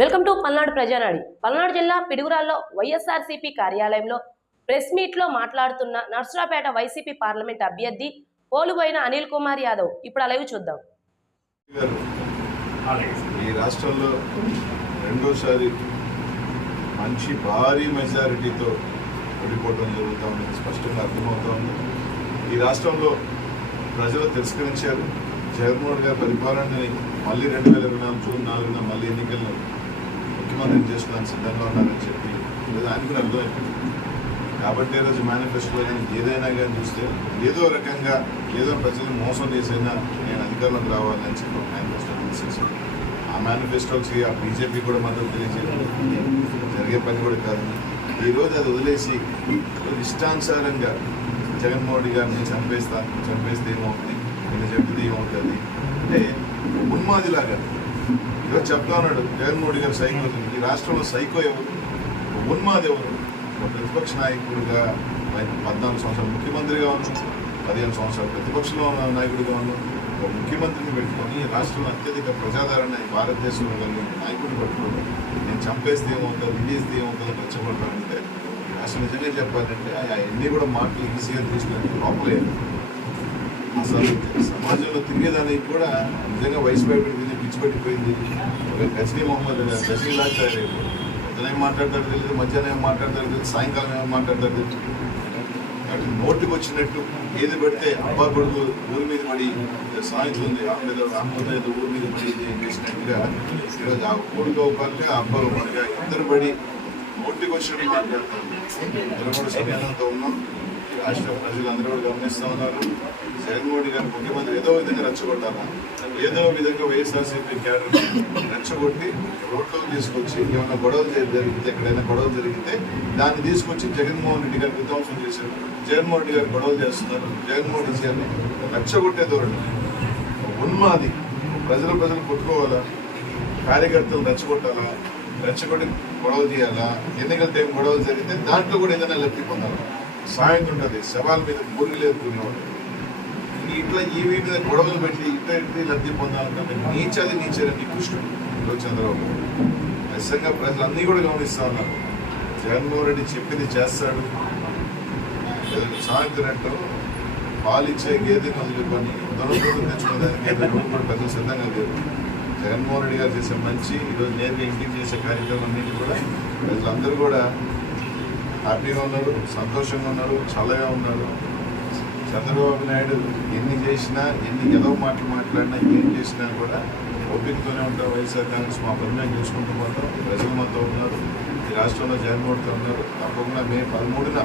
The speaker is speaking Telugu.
Welcome to Palnadu Prajanadi. Palnadu జిల్లా పిడుగురాల్లో వైఎస్ఆర్సీపీ కార్యాలయంలో ప్రెస్ మీట్లో మాట్లాడుతున్న నర్సరాపేట వైసీపీ పార్లమెంట్ అభ్యర్థి పోలుపోయిన అనిల్ కుమార్ యాదవ్. ఇప్పుడు అలవి చూద్దాం. ఈ రాష్ట్రంలో రెండోసారి మంచి భారీ మెజారిటీతో ఓడిపోవడం జరుగుతూ ఉంది స్పష్టంగా అర్థమవుతోంది. ఈ రాష్ట్రంలో ప్రజలు తిరస్కరించారు. జగన్మోహన్ గారి పరిపాలనని మళ్ళీ రెండు వేల ఇరవై నాలుగు జూన్ నాలుగున మళ్ళీ ఎన్నికలను ముఖ్యమంత్రిని చేసుకోవడానికి సిద్ధంగా ఉన్నారని చెప్పి దానికి ఆయన కూడా అర్థమైపోయింది. కాబట్టి ఈరోజు మేనిఫెస్టోలో కానీ ఏదైనా కానీ చూస్తే ఏదో రకంగా ఏదో ప్రజలు మోసం చేసైనా నేను అధికారంలోకి రావాలని చెప్పి ఒక మేనిఫెస్టో తీసేసాను ఆ మేనిఫెస్టోకి ఆ బీజేపీ కూడా మద్దతు తెలియజేయడం జరిగే పని కూడా కాదు. ఈరోజు అది వదిలేసి ఇష్టానుసారంగా జగన్మోహన్ రెడ్డి గారిని చంపేస్తా చంపేస్తే ఏమవుతుంది? నేను చెప్తే ఏమవుతుంది? అంటే ఉన్మాదిలాగా. ఇలా చెప్తా ఉన్నాడు జగన్మోహన్ గారు సైకో ఈ రాష్ట్రంలో సైకో ఎవరు? ఉన్మాది ఎవరు? ఒక ప్రతిపక్ష నాయకుడిగా ఆయన పద్నాలుగు సంవత్సరాలు ముఖ్యమంత్రిగా ఉన్నాం పదిహేను సంవత్సరాలు ప్రతిపక్షంలో ఉన్న నాయకుడిగా ఉన్నాం ఒక ముఖ్యమంత్రిని పెట్టుకొని రాష్ట్రంలో అత్యధిక ప్రజాదరణ భారతదేశంలో కలిగిన నాయకుడిని పట్టుకొని నేను చంపేస్తే ఏమవుతుంది? విజేస్తే ఏమవుతుందో? రెచ్చగొట్టాలంటే అసలు రాష్ట్రం నిజంగా చెప్పాలంటే ఆ కూడా మాటలు ఈజీగా తీసుకుని లోపలే. అసలు సమాజంలో తిరిగేదానికి కూడా నిజంగా వయసు భయపడింది విడిచిపెట్టిపోయింది. పట్టిపోయింది గజనీ మొహమ్మద్ గజనీ లాగా తయారైపోయింది పొద్దున ఏం మాట్లాడతారు తెలియదు మధ్యాహ్నం ఏం మాట్లాడతారు తెలియదు సాయంకాలం ఏం మాట్లాడతారు తెలియదు కాబట్టి నోటికి వచ్చినట్టు ఏది పెడితే అబ్బా కొడుకు ఊరి మీద పడి సాయంత్రం ఉంది ఆ మీద అమ్మ ఏదో ఊరి మీద పడి చేసినట్టుగా ఈరోజు ఆ కొడుకు ఒక పనిగా ఆ అబ్బా ఒక ఇద్దరు పడి నోటికి వచ్చినట్టు మాట్లాడతారు. ఇద్దరు సమయానంతో ఉన్నాం. రాష్ట్ర ప్రజలందరూ కూడా గమనిస్తూ ఉన్నారు జగన్మోహన్ రెడ్డి గారు ముఖ్యమంత్రి ఏదో విధంగా రెచ్చగొట్టాలా ఏదో విధంగా వైఎస్ఆర్సీపీ క్యాడర్ రెచ్చగొట్టి రోడ్లోకి తీసుకొచ్చి ఏమైనా గొడవలు జరిగితే ఎక్కడైనా గొడవలు జరిగితే దాన్ని తీసుకొచ్చి జగన్మోహన్ రెడ్డి గారు విధ్వంసం చేశారు. జగన్మోహన్ రెడ్డి గారు గొడవలు చేస్తున్నారు. జగన్మోహన్ రెడ్డి గారిని రెచ్చగొట్టే ధోరణి. ఉన్మాది. ప్రజలు ప్రజలు కొట్టుకోవాలా? కార్యకర్తలు రెచ్చగొట్టాలా? రెచ్చగొట్టి గొడవలు చేయాలా? ఎన్నికల టైం గొడవలు జరిగితే దాంట్లో కూడా ఏదైనా లబ్ధి పొందాలి? సాయంత్రం ఉంటుంది. శవాల మీద బూరిలు ఎత్తుకునేవాడు ఇట్లా ఈ మీద గొడవలు పెట్టి ఇట్లా ఇట్లా లబ్ధి పొందాలంటే నీచది నీచారని కృష్ణుడు ఈరోజు చంద్రబాబు నిజంగా ప్రజలందరూ కూడా గమనిస్తా ఉన్నారు. జగన్మోహన్ రెడ్డి చెప్పింది చేస్తాడు. సాయంత్రం పాలిచ్చే గేదెని పని దొరకదు తెచ్చుకోవడానికి కూడా ప్రజలు సిద్ధంగా లేరు. జగన్మోహన్ రెడ్డి గారు చేసే మంచి ఈరోజు నేరుగా ఇంటికి చేసే కార్యక్రమాలన్నింటి కూడా ప్రజలందరూ కూడా హ్యాపీగా ఉన్నారు సంతోషంగా ఉన్నారు చల్లగా ఉన్నారు చంద్రబాబు నాయుడు ఎన్ని చేసినా ఎన్ని ఏదో మాటలు మాట్లాడినా ఏం చేసినా కూడా ఓపికతోనే ఉంటారు వైఎస్ఆర్ కాంగ్రెస్. మా పని మేము చూసుకుంటూ పోతాం ప్రజలు మాతో ఉన్నారు. ఈ రాష్ట్రంలో జగన్మోహన్తో ఉన్నారు. తప్పకుండా మే పదమూడున